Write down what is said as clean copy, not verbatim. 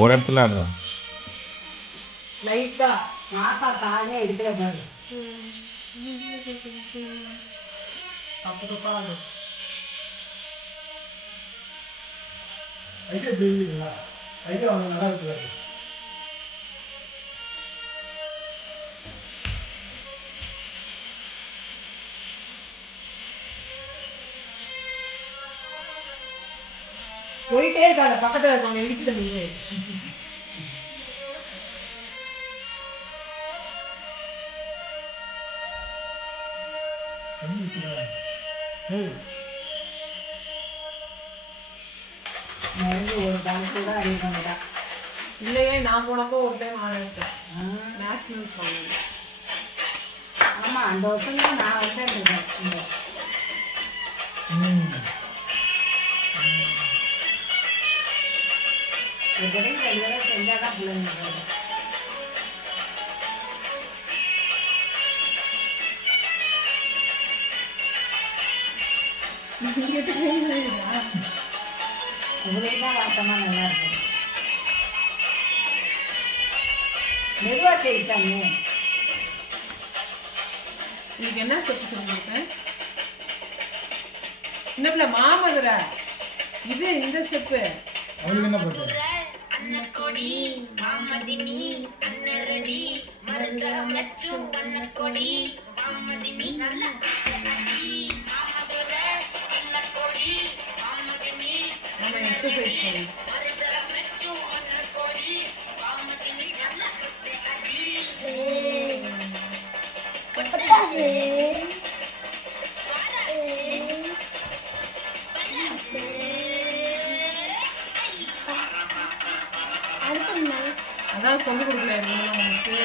ஒரு இடத்துல ஆடுறோம் லைட்டா மாப்பா காலே எடுக்கிற பாரு தப்பு தப்பா அது ஐடியா தெரியுங்களா ஐடியா அவங்க நல்லா இருக்கிறாரு போயிட்டே இருக்காங்க பக்கத்துல இருக்கவங்க இடிச்சுட்டு நீங்க ஒரு டான்ஸ் கூட அடிக்க இல்லையே நான் போனப்போ ஒரு டைம் ஆடிட்டேன் நேஷனல் சாங் ஆமா அந்த வருஷம் தான் நான் வந்தேன் செஞ்சாதான் பிள்ளைங்க உங்களுக்குதான் வார்த்தமா நல்லா இருக்கும் மெதுவா செய்தாங்க இன்னைக்கு என்ன ஸ்டெப் சொல்லிருக்கேன் சின்ன பிள்ளை மாமதுரை இது இந்த ஸ்டெப்பு அவளுக்கு என்ன பண்ற அன்னக்கொடி மாமதினி அன்னரடி மருத மச்சு அன்னக்கொடி மாமதினி நல்ல அடி மாமதுரை அன்னக்கொடி மாமதினி நம்ம எக்சர்சைஸ் பண்ணி மருத மச்சு அன்னக்கொடி மாமதினி நல்ல அடி பட்டாசு அதான் சொல்லி கொடுக்கல உங்களுக்கு